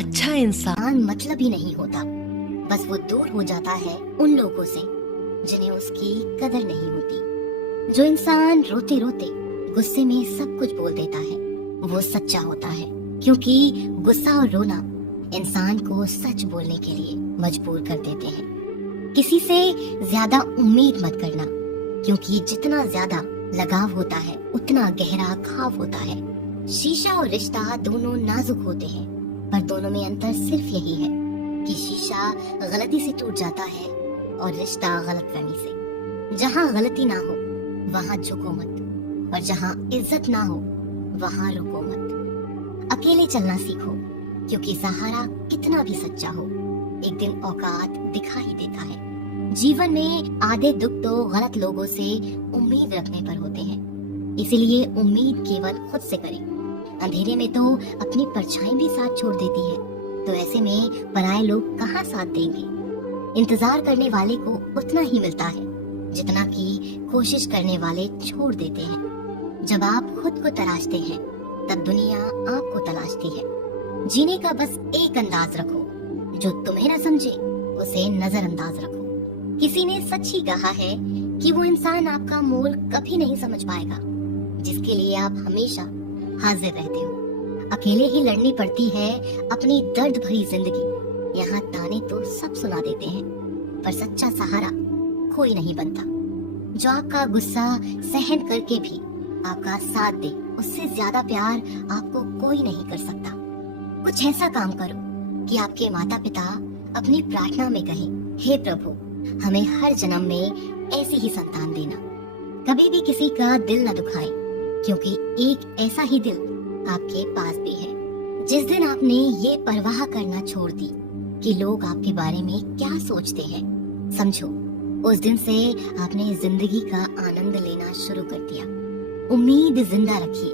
अच्छा इंसान मतलब ही नहीं होता, बस वो दूर हो जाता है उन लोगों से जिन्हें उसकी कदर नहीं होती। जो इंसान रोते रोते गुस्से में सब कुछ बोल देता है वो सच्चा होता है, क्योंकि गुस्सा और रोना इंसान को सच बोलने के लिए मजबूर कर देते हैं। किसी से ज्यादा उम्मीद मत करना, क्योंकि जितना ज्यादा लगाव होता है उतना गहरा घाव होता है। शीशा और रिश्ता दोनों नाजुक होते हैं, पर दोनों में अंतर सिर्फ यही है कि शीशा गलती से टूट जाता है और रिश्ता गलतफहमी से। जहाँ गलती ना हो वहाँ झुको मत, और जहाँ इज्जत ना हो वहाँ रुको मत। अकेले चलना सीखो, क्योंकि सहारा कितना भी सच्चा हो एक दिन औकात दिखा ही देता है। जीवन में आधे दुख तो गलत लोगों से उम्मीद रखने पर होते हैं, इसीलिए उम्मीद केवल खुद से करें। अंधेरे में तो अपनी परछाई भी साथ छोड़ देती है, तो ऐसे में पराये लोग कहाँ साथ देंगे। इंतजार करने वाले को उतना ही मिलता है जितना कि कोशिश करने वाले छोड़ देते हैं। जब आप खुद को तलाशते हैं तब दुनिया आपको तलाशती है। जीने का बस एक अंदाज रखो, जो तुम्हें न समझे उसे नजरअंदाज रखो। किसी ने सच ही कहा है कि वो इंसान आपका मोल कभी नहीं समझ पाएगा जिसके लिए आप हमेशा हाजिर रहते हो। अकेले ही लड़नी पड़ती है अपनी दर्द भरी जिंदगी। यहाँ ताने तो सब सुना देते हैं, पर सच्चा सहारा कोई नहीं बनता। जो आपका गुस्सा सहन करके भी आपका साथ दे, उससे ज्यादा प्यार आपको कोई नहीं कर सकता। कुछ ऐसा काम करो कि आपके माता पिता अपनी प्रार्थना में कहें, हे प्रभु हमें हर जन्म में ऐसी ही संतान देना। कभी भी किसी का दिल न दुखाए, क्योंकि एक ऐसा ही दिल आपके पास भी है। जिस दिन आपने ये परवाह करना छोड़ दी कि लोग आपके बारे में क्या सोचते हैं, समझो उस दिन से आपने जिंदगी का आनंद लेना शुरू कर दिया। उम्मीद जिंदा रखिए,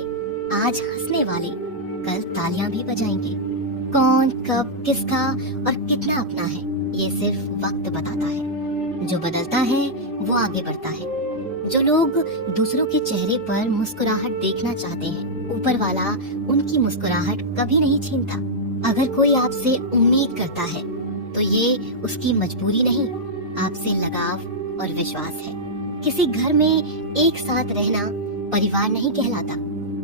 आज हंसने वाले कल तालियां भी बजाएंगे। कौन कब किसका और कितना अपना है ये सिर्फ वक्त बताता है। जो बदलता है वो आगे बढ़ता है। जो लोग दूसरों के चेहरे पर मुस्कुराहट देखना चाहते हैं, ऊपर वाला उनकी मुस्कुराहट कभी नहीं छीनता। अगर कोई आपसे उम्मीद करता है तो ये उसकी मजबूरी नहीं, आपसे लगाव और विश्वास है। किसी घर में एक साथ रहना परिवार नहीं कहलाता,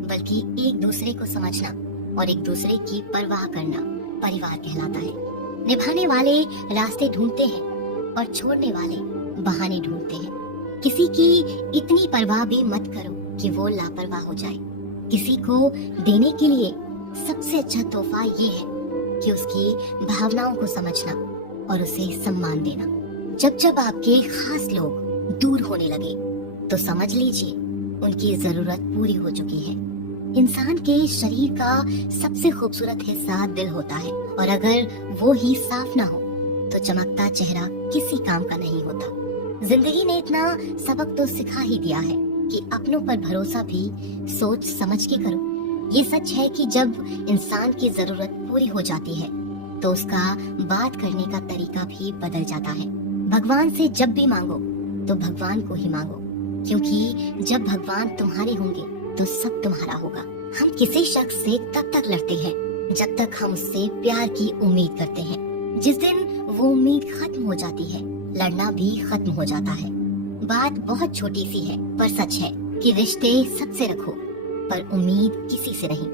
बल्कि एक दूसरे को समझना और एक दूसरे की परवाह करना परिवार कहलाता है। निभाने वाले रास्ते ढूंढते हैं और छोड़ने वाले बहाने ढूंढते हैं। किसी की इतनी परवाह भी मत करो कि वो लापरवाह हो जाए। किसी को देने के लिए सबसे अच्छा तोहफा ये है कि उसकी भावनाओं को समझना और उसे सम्मान देना। जब जब आपके खास लोग दूर होने लगे तो समझ लीजिए उनकी जरूरत पूरी हो चुकी है। इंसान के शरीर का सबसे खूबसूरत हिस्सा दिल होता है, और अगर वो ही साफ ना हो तो चमकता चेहरा किसी काम का नहीं होता। जिंदगी ने इतना सबक तो सिखा ही दिया है कि अपनों पर भरोसा भी सोच समझ के करो। ये सच है कि जब इंसान की जरूरत पूरी हो जाती है तो उसका बात करने का तरीका भी बदल जाता है। भगवान से जब भी मांगो तो भगवान को ही मांगो, क्योंकि जब भगवान तुम्हारे होंगे तो सब तुम्हारा होगा। हम किसी शख्स से तब तक लड़ते हैं जब तक हम उससे प्यार की उम्मीद करते हैं। जिस दिन वो उम्मीद खत्म हो जाती है, लड़ना भी खत्म हो जाता है। बात बहुत छोटी सी है पर सच है कि रिश्ते सबसे रखो, पर उम्मीद किसी से नहीं।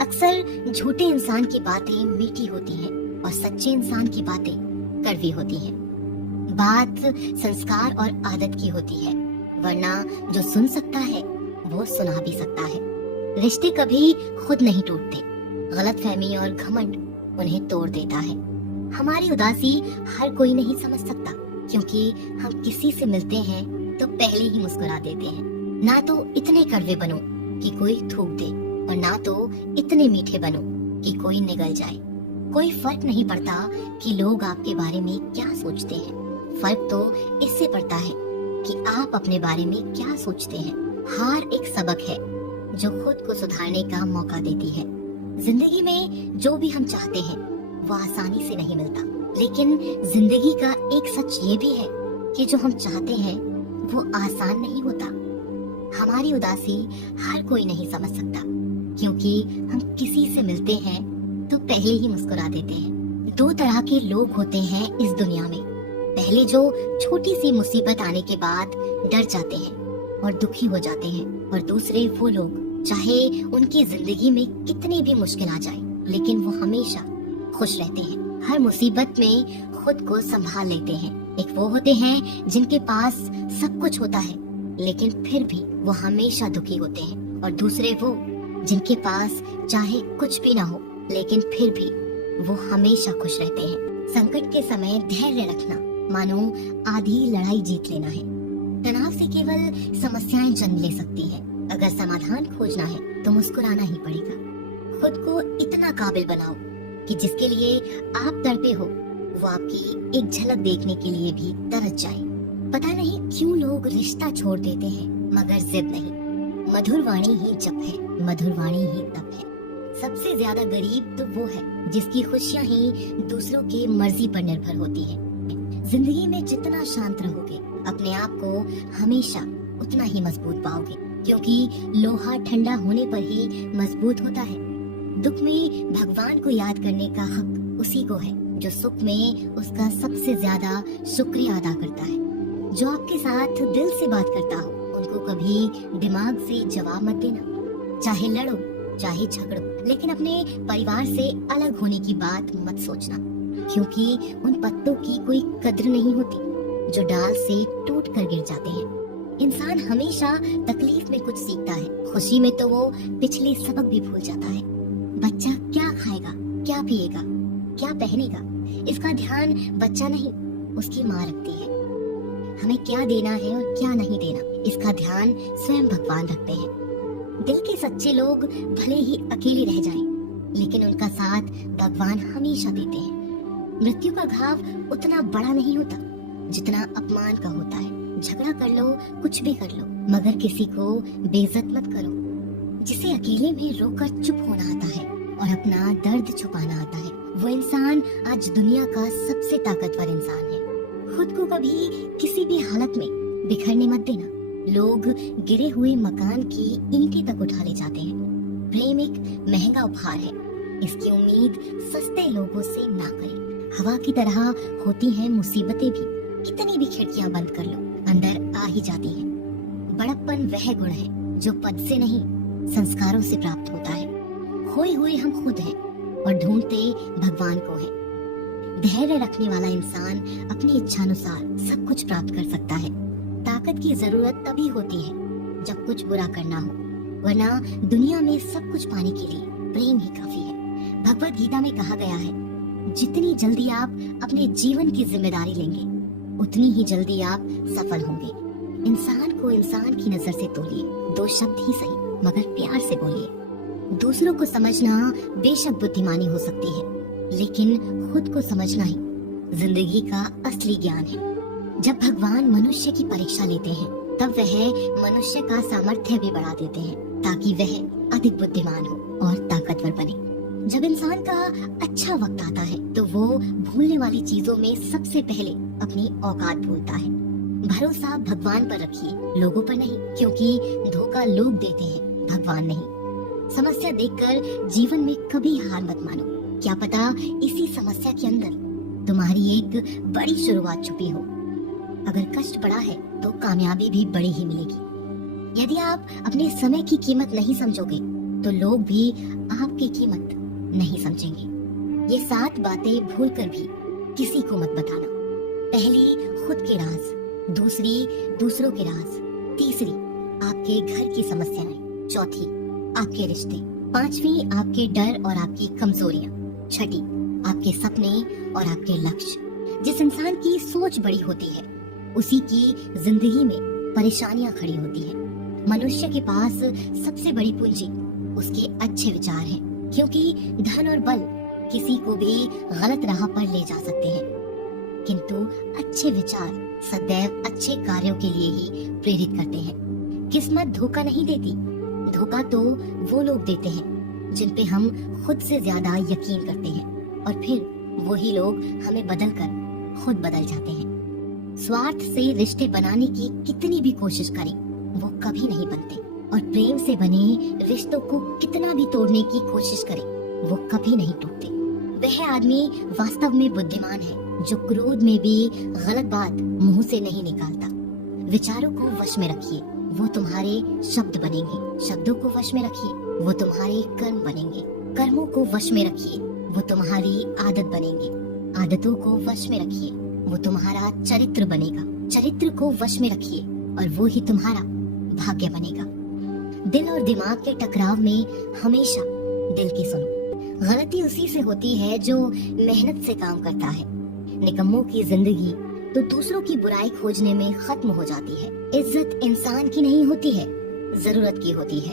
अक्सर झूठे इंसान की बातें मीठी होती हैं और सच्चे इंसान की बातें कड़वी होती हैं। बात संस्कार और आदत की होती है, वरना जो सुन सकता है वो सुना भी सकता है। रिश्ते कभी खुद नहीं टूटते, गलतफहमी और घमंड उन्हें तोड़ देता है। हमारी उदासी हर कोई नहीं समझ सकता, क्योंकि हम किसी से मिलते हैं तो पहले ही मुस्कुरा देते हैं। ना तो इतने कड़वे बनो कि कोई थूक दे, और ना तो इतने मीठे बनो कि कोई निगल जाए। कोई फर्क नहीं पड़ता कि लोग आपके बारे में क्या सोचते हैं, फर्क तो इससे पड़ता है कि आप अपने बारे में क्या सोचते हैं। हार एक सबक है जो खुद को सुधारने का मौका देती है। जिंदगी में जो भी हम चाहते हैं वो आसानी से नहीं मिलता, लेकिन जिंदगी का एक सच ये भी है कि जो हम चाहते हैं वो आसान नहीं होता। हमारी उदासी हर कोई नहीं समझ सकता, क्योंकि हम किसी से मिलते हैं तो पहले ही मुस्कुरा देते हैं। दो तरह के लोग होते हैं इस दुनिया में। पहले जो छोटी सी मुसीबत आने के बाद डर जाते हैं और दुखी हो जाते हैं, और दूसरे वो लोग चाहे उनकी जिंदगी में कितनी भी मुश्किल आ जाए लेकिन वो हमेशा खुश रहते हैं, हर मुसीबत में खुद को संभाल लेते हैं। एक वो होते हैं जिनके पास सब कुछ होता है लेकिन फिर भी वो हमेशा दुखी होते हैं, और दूसरे वो जिनके पास चाहे कुछ भी ना हो लेकिन फिर भी वो हमेशा खुश रहते हैं। संकट के समय धैर्य रखना मानो आधी लड़ाई जीत लेना है। तनाव से केवल समस्याएं जन्म ले सकती हैं। अगर समाधान खोजना है तो मुस्कुराना ही पड़ेगा। खुद को इतना काबिल बनाओ कि जिसके लिए आप तड़पे हो वो आपकी एक झलक देखने के लिए भी तरस जाए। पता नहीं क्यों लोग रिश्ता छोड़ देते हैं मगर जिद नहीं। मधुर वाणी ही जप है, मधुर वाणी ही तप है। सबसे ज्यादा गरीब तो वो है जिसकी खुशियां ही दूसरों की मर्जी पर निर्भर होती है। जिंदगी में जितना शांत रहोगे अपने आप को हमेशा उतना ही मजबूत पाओगे, क्योंकि लोहा ठंडा होने पर ही मजबूत होता है। दुख में भगवान को याद करने का हक उसी को है जो सुख में उसका सबसे ज्यादा शुक्रिया अदा करता है। जो आपके साथ दिल से बात करता हो उनको कभी दिमाग से जवाब मत देना। चाहे लड़ो चाहे झगड़ो लेकिन अपने परिवार से अलग होने की बात मत सोचना, क्योंकि उन पत्तों की कोई कद्र नहीं होती जो डाल से टूट कर गिर जाते हैं। इंसान हमेशा तकलीफ में कुछ सीखता है, खुशी में तो वो पिछले सबक भी भूल जाता है। बच्चा क्या खाएगा, क्या पिएगा, क्या पहनेगा, इसका ध्यान बच्चा नहीं उसकी माँ रखती है। हमें क्या देना है और क्या नहीं देना इसका ध्यान स्वयं भगवान रखते हैं। दिल के सच्चे लोग भले ही अकेले रह जाएं, लेकिन उनका साथ भगवान हमेशा देते हैं। मृत्यु का घाव उतना बड़ा नहीं होता जितना अपमान का होता है। झगड़ा कर लो, कुछ भी कर लो, मगर किसी को बेइज्जत मत करो। जिसे अकेले में रोकर चुप होना आता है और अपना दर्द छुपाना आता है, वो इंसान आज दुनिया का सबसे ताकतवर इंसान है। खुद को कभी किसी भी हालत में बिखरने मत देना। लोग गिरे हुए मकान की ईंटें तक उठा ले जाते हैं। प्रेम एक महंगा उपहार है, इसकी उम्मीद सस्ते लोगों से ना करें। हवा की तरह होती हैं मुसीबतें भी, कितनी भी खिड़कियां बंद कर लो अंदर आ ही जाती हैं। बड़प्पन वह गुण है जो पद से नहीं संस्कारों से प्राप्त होता है। खोए हुए हम खुद हैं और ढूंढते भगवान को हैं। धैर्य रखने वाला इंसान अपनी इच्छानुसार सब कुछ प्राप्त कर सकता है। ताकत की जरूरत तभी होती है जब कुछ बुरा करना हो, वरना दुनिया में सब कुछ पाने के लिए प्रेम ही काफी है। भगवत गीता में कहा गया है, जितनी जल्दी आप अपने जीवन की जिम्मेदारी लेंगे उतनी ही जल्दी आप सफल होंगे। इंसान को इंसान की नजर से तोलिए, दो शब्द ही सही मगर प्यार से बोलिए। दूसरों को समझना बेशक बुद्धिमानी हो सकती है, लेकिन खुद को समझना ही जिंदगी का असली ज्ञान है। जब भगवान मनुष्य की परीक्षा लेते हैं तब वह मनुष्य का सामर्थ्य भी बढ़ा देते हैं ताकि वह अधिक बुद्धिमान हो और ताकतवर बने। जब इंसान का अच्छा वक्त आता है तो वो भूलने वाली चीजों में सबसे पहले अपनी औकात भूलता है। भरोसा भगवान पर रखिए, लोगों पर नहीं, क्योंकि धोखा लोग देते हैं, भगवान नहीं। समस्या देखकर जीवन में कभी हार मत मानो। क्या पता इसी समस्या के अंदर तुम्हारी एक बड़ी शुरुआत छुपी हो। अगर कष्ट बड़ा है तो कामयाबी भी बड़ी ही मिलेगी। यदि आप अपने समय की कीमत नहीं समझोगे तो लोग भी आपकी कीमत नहीं समझेंगे। ये 7 बातें भूलकर भी किसी को मत बताना। पहली, खुद के राज। दूसरी, दूसरों के राज। तीसरी, आपके घर की समस्याएं। चौथी, आपके रिश्ते। पांचवी, आपके डर और आपकी कमजोरियां। छठी, आपके सपने और आपके लक्ष्य। जिस इंसान की सोच बड़ी होती है उसी की जिंदगी में परेशानियां खड़ी होती हैं। मनुष्य के पास सबसे बड़ी पूंजी उसके अच्छे विचार हैं, क्योंकि धन और बल किसी को भी गलत राह पर ले जा सकते हैं, किंतु अच्छे विचार सदैव अच्छे कार्यों के लिए ही प्रेरित करते हैं। किस्मत धोखा नहीं देती, धोखा तो वो लोग देते हैं जिन पे हम खुद से ज्यादा यकीन करते हैं, और फिर वही लोग हमें बदलकर खुद बदल जाते हैं। स्वार्थ से रिश्ते बनाने की कितनी भी कोशिश करें वो कभी नहीं बनते, और प्रेम से बने रिश्तों को कितना भी तोड़ने की कोशिश करें वो कभी नहीं टूटते। वह आदमी वास्तव में बुद्धिमान है जो क्रोध में भी गलत बात मुंह से नहीं निकालता। विचारों को वश में रखिए, वो तुम्हारे शब्द बनेंगे। शब्दों को वश में रखिए, वो तुम्हारे कर्म बनेंगे। कर्मों को वश में रखिए, वो तुम्हारी आदत बनेंगे। आदतों को वश में रखिए, वो तुम्हारा चरित्र बनेगा। चरित्र को वश में रखिए और वो ही तुम्हारा भाग्य बनेगा। दिल और दिमाग के टकराव में हमेशा दिल की सुनो। गलती उसी से होती है जो मेहनत से काम करता है। निकम्मों की जिंदगी तो दूसरों की बुराई खोजने में खत्म हो जाती है। इज्जत इंसान की नहीं होती है, जरूरत की होती है।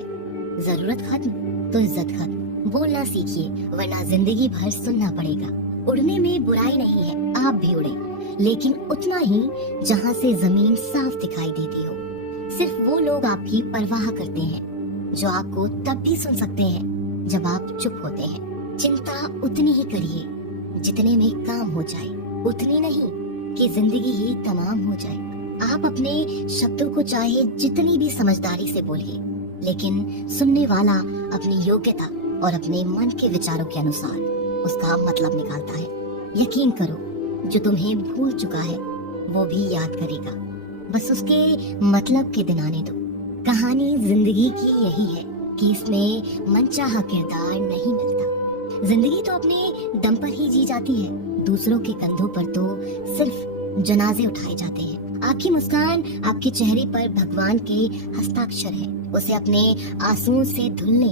जरूरत खत्म तो इज्जत खत्म। बोलना सीखिए, वरना जिंदगी भर सुनना पड़ेगा। उड़ने में बुराई नहीं है, आप भी उड़े, लेकिन उतना ही जहाँ से जमीन साफ दिखाई देती हो। सिर्फ वो लोग आपकी परवाह करते हैं जो आपको तब भी सुन सकते हैं जब आप चुप होते हैं। चिंता उतनी ही करिए जितने में काम हो जाए, उतनी नहीं कि जिंदगी ही तमाम हो जाए। आप अपने शब्दों को चाहे जितनी भी समझदारी से बोलिए, लेकिन सुनने वाला अपनी योग्यता और अपने मन के विचारों के अनुसार उसका मतलब निकालता है। यकीन करो, जो तुम्हें भूल चुका है वो भी याद करेगा, बस उसके मतलब के दिन आने दो। कहानी जिंदगी की यही है कि इसमें मनचाहा किरदार नहीं मिलता। जिंदगी तो अपने दम पर ही जी जाती है, दूसरों के कंधों पर तो सिर्फ जनाजे उठाए जाते हैं। आपकी मुस्कान आपके चेहरे पर भगवान के हस्ताक्षर है। उसे अपने आंसुओं से धुलने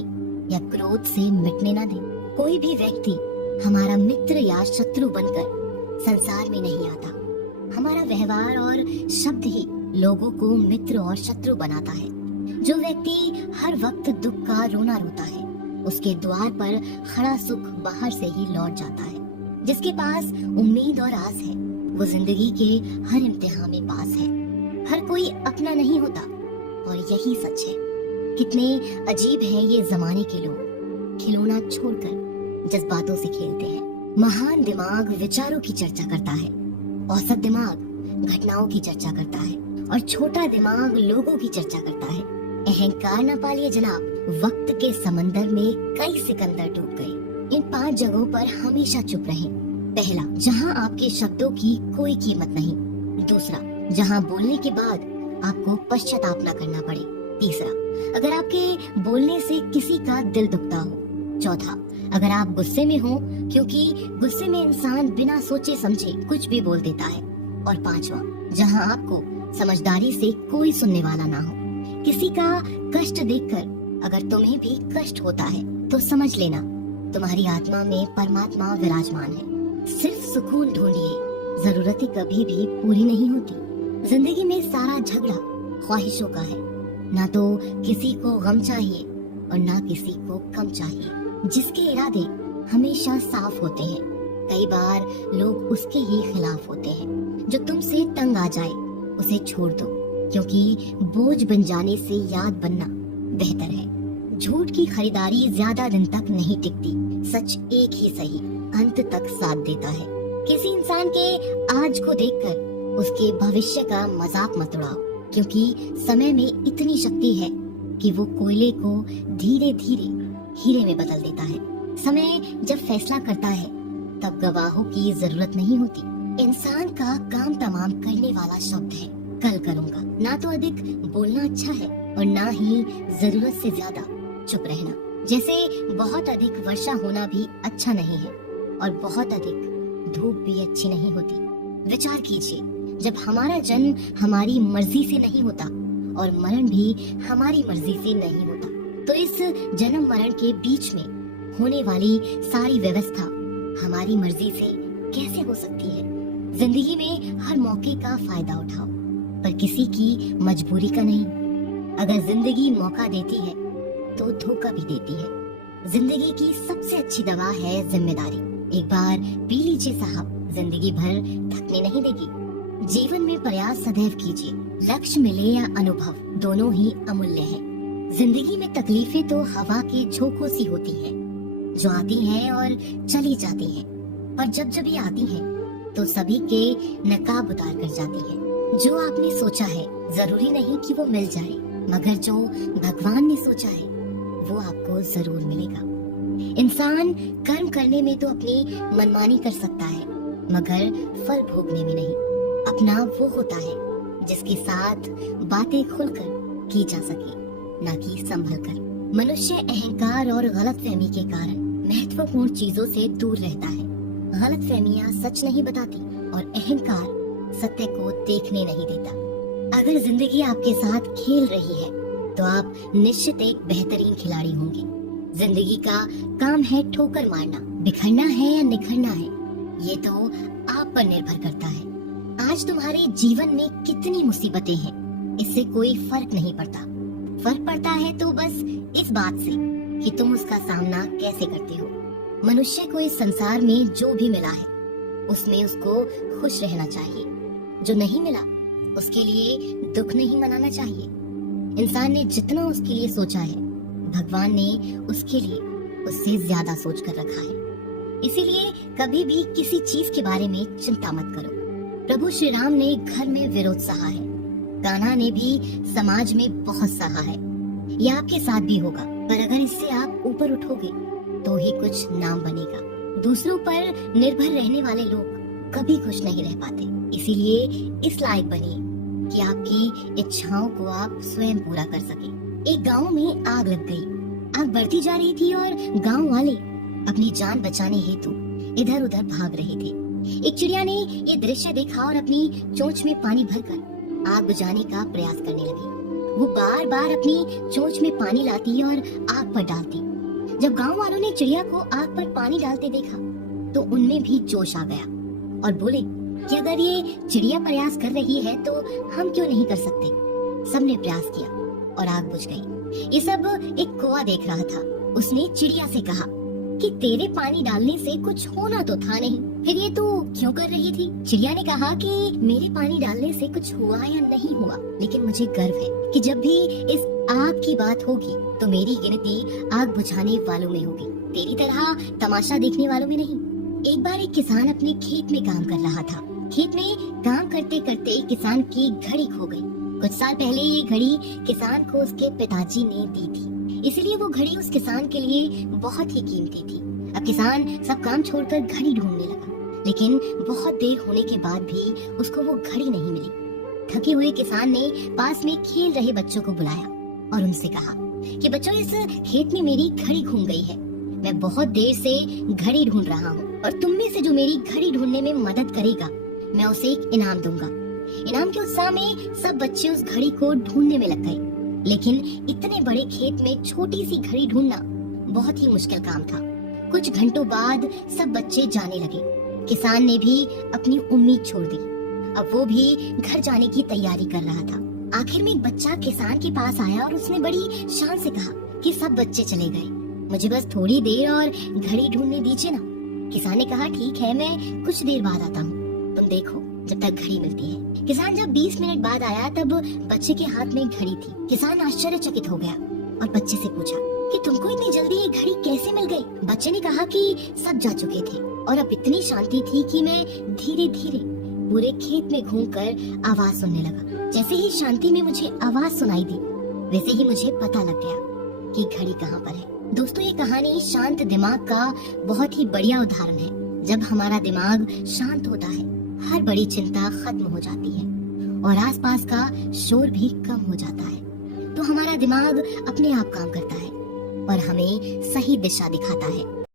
या क्रोध से मिटने न दें। कोई भी व्यक्ति हमारा मित्र या शत्रु बनकर संसार में नहीं आता। हमारा व्यवहार और शब्द ही लोगों को मित्र और शत्रु बनाता है। जो व्यक्ति हर वक्त दुख का रोना रोता है, उसके द्वार पर खड़ा सुख बाहर से ही लौट जाता है। जिसके पास उम्मीद और आस है, वो जिंदगी के हर इम्तिहान में पास है। हर कोई अपना नहीं होता और यही सच है। कितने अजीब हैं ये जमाने के लोग, खिलौना छोड़कर जज्बातों से खेलते हैं। महान दिमाग विचारों की चर्चा करता है, औसत दिमाग घटनाओं की चर्चा करता है और छोटा दिमाग लोगों की चर्चा करता है। अहंकार न पालिए जनाब, वक्त के समंदर में कई सिकंदर डूब गए। इन 5 जगहों पर हमेशा चुप रहें। पहला, जहां आपके शब्दों की कोई कीमत नहीं। दूसरा, जहां बोलने के बाद आपको पश्चाताप न करना पड़े। तीसरा, अगर आपके बोलने से किसी का दिल दुखता हो। चौथा, अगर आप गुस्से में हो, क्योंकि गुस्से में इंसान बिना सोचे समझे कुछ भी बोल देता है। और पांचवा, जहां आपको समझदारी से कोई सुनने वाला ना हो। किसी का कष्ट देखकर अगर तुम्हें भी कष्ट होता है तो समझ लेना तुम्हारी आत्मा में परमात्मा विराजमान है। सिर्फ सुकून ढूंढिए, जरूरतें कभी भी पूरी नहीं होती। जिंदगी में सारा झगड़ा ख्वाहिशों का है। ना तो किसी को गम चाहिए और ना किसी को कम चाहिए। जिसके इरादे हमेशा साफ होते हैं, कई बार लोग उसके ही खिलाफ होते हैं। जो तुमसे तंग आ जाए उसे छोड़ दो, क्योंकि बोझ बन जाने से याद बनना बेहतर है। झूठ की खरीदारी ज्यादा दिन तक नहीं टिकती। सच एक ही सही अंत तक साथ देता है। किसी इंसान के आज को देखकर उसके भविष्य का मजाक मत उड़ाओ, क्योंकि समय में इतनी शक्ति है कि वो कोयले को धीरे धीरे हीरे में बदल देता है। समय जब फैसला करता है तब गवाहों की जरूरत नहीं होती। इंसान का काम तमाम करने वाला शब्द है कल करूंगा। ना तो अधिक बोलना अच्छा है और ना ही जरूरत से ज्यादा चुप रहना। जैसे बहुत अधिक वर्षा होना भी अच्छा नहीं है और बहुत अधिक धूप भी अच्छी नहीं होती। विचार कीजिए, जब हमारा जन्म हमारी मर्जी से नहीं होता और मरण भी हमारी मर्जी से नहीं होता, तो इस जन्म मरण के बीच में होने वाली सारी व्यवस्था हमारी मर्जी से कैसे हो सकती है? जिंदगी में हर मौके का फायदा उठाओ, पर किसी की मजबूरी का नहीं। अगर जिंदगी मौका देती है तो धोखा भी देती है। जिंदगी की सबसे अच्छी दवा है जिम्मेदारी। एक बार पी लीजिए साहब, जिंदगी भर थकने नहीं देगी। जीवन में प्रयास सदैव कीजिए। लक्ष्य मिले या अनुभव, दोनों ही अमूल्य हैं। जिंदगी में तकलीफें तो हवा के झोंकों सी होती हैं, जो आती हैं और चली जाती हैं, पर जब जब ये आती हैं तो सभी के नकाब उतार कर जाती हैं। जो आपने सोचा है जरूरी नहीं कि वो मिल जाए, मगर जो भगवान ने सोचा है वो आपको जरूर मिलेगा। इंसान कर्म करने में तो अपनी मनमानी कर सकता है, मगर फल भोगने में नहीं। अपना वो होता है जिसके साथ बातें खुलकर की जा सके, ना कि संभल कर। मनुष्य अहंकार और गलतफहमी के कारण महत्वपूर्ण चीजों से दूर रहता है। गलतफहमियां सच नहीं बताती और अहंकार सत्य को देखने नहीं देता। अगर जिंदगी आपके साथ खेल रही है तो आप निश्चित एक बेहतरीन खिलाड़ी होंगे। जिंदगी का काम है ठोकर मारना, बिखरना है या निखरना है, ये तो आप पर निर्भर करता है। आज तुम्हारे जीवन में कितनी मुसीबतें हैं, इससे कोई फर्क नहीं पड़ता। फर्क पड़ता है तो बस इस बात से कि तुम उसका सामना कैसे करते हो। मनुष्य को इस संसार में जो भी मिला है उसमें उसको खुश रहना चाहिए। जो नहीं मिला उसके लिए दुख नहीं मनाना चाहिए। इंसान ने जितना उसके लिए सोचा है, भगवान ने उसके लिए उससे ज्यादा सोच कर रखा है। इसीलिए कभी भी किसी चीज के बारे में चिंता मत करो। प्रभु श्री राम ने घर में विरोध सहा है, कान्हा ने भी समाज में बहुत सहा है। यह आपके साथ भी होगा, पर अगर इससे आप ऊपर उठोगे तो ही कुछ नाम बनेगा। दूसरों पर निर्भर रहने वाले लोग कभी खुश नहीं रह पाते। इसीलिए इस लायक बनिए कि आपकी इच्छाओं को आप स्वयं पूरा कर सके। एक गांव में आग लग गई। आग बढ़ती जा रही थी और गांव वाले अपनी जान बचाने हेतु इधर उधर भाग रहे थे। एक चिड़िया ने ये दृश्य देखा और अपनी चोंच में पानी भरकर आग बुझाने का प्रयास करने लगी। वो बार बार अपनी चोंच में पानी लाती और आग पर डालती। जब गांव वालों ने चिड़िया को आग पर पानी डालते देखा तो उनमें भी जोश आ गया और बोले कि अगर ये चिड़िया प्रयास कर रही है तो हम क्यों नहीं कर सकते। सबने प्रयास किया और आग बुझ गई। ये सब एक कौवा देख रहा था। उसने चिड़िया से कहा कि तेरे पानी डालने से कुछ होना तो था नहीं, फिर ये तू क्यों कर रही थी। चिड़िया ने कहा कि मेरे पानी डालने से कुछ हुआ या नहीं हुआ, लेकिन मुझे गर्व है कि जब भी इस आग की बात होगी तो मेरी गिनती आग बुझाने वालों में होगी, तेरी तरह तमाशा देखने वालों में नहीं। एक बार एक किसान अपने खेत में काम कर रहा था। खेत में काम करते करते किसान की घड़ी खो गई। कुछ साल पहले ये घड़ी किसान को उसके पिताजी ने दी थी, इसलिए वो घड़ी उस किसान के लिए बहुत ही कीमती थी। अब किसान सब काम छोड़कर घड़ी ढूंढने लगा, लेकिन बहुत देर होने के बाद भी उसको वो घड़ी नहीं मिली। थके हुए किसान ने पास में खेल रहे बच्चों को बुलाया और उनसे कहा कि बच्चों, इस खेत में मेरी घड़ी घूम गई है। मैं बहुत देर से घड़ी ढूंढ रहा हूँ और तुम में से जो मेरी घड़ी ढूंढने में मदद करेगा मैं उसे एक इनाम दूंगा। इनाम के उत्साह में सब बच्चे उस घड़ी को ढूंढने में लग गए, लेकिन इतने बड़े खेत में छोटी सी घड़ी ढूंढना बहुत ही मुश्किल काम था। कुछ घंटों बाद सब बच्चे जाने लगे। किसान ने भी अपनी उम्मीद छोड़ दी। अब वो भी घर जाने की तैयारी कर रहा था। आखिर में एक बच्चा किसान के पास आया और उसने बड़ी शान से कहा कि सब बच्चे चले गए, मुझे बस थोड़ी देर और घड़ी ढूंढने दीजिए ना। किसान ने कहा ठीक है, मैं कुछ देर बाद आता हूँ, तुम देखो जब तक घड़ी मिलती है। किसान जब 20 मिनट बाद आया तब बच्चे के हाथ में घड़ी थी। किसान आश्चर्यचकित हो गया और बच्चे से पूछा कि तुमको इतनी जल्दी ये घड़ी कैसे मिल गई। बच्चे ने कहा कि सब जा चुके थे और अब इतनी शांति थी कि मैं धीरे धीरे पूरे खेत में घूमकर आवाज सुनने लगा। जैसे ही शांति में मुझे आवाज सुनाई दी, वैसे ही मुझे पता लग गया कि घड़ी कहाँ पर है। दोस्तों, ये कहानी शांत दिमाग का बहुत ही बढ़िया उदाहरण है। जब हमारा दिमाग शांत होता है, हर बड़ी चिंता खत्म हो जाती है और आसपास का शोर भी कम हो जाता है, तो हमारा दिमाग अपने आप काम करता है और हमें सही दिशा दिखाता है।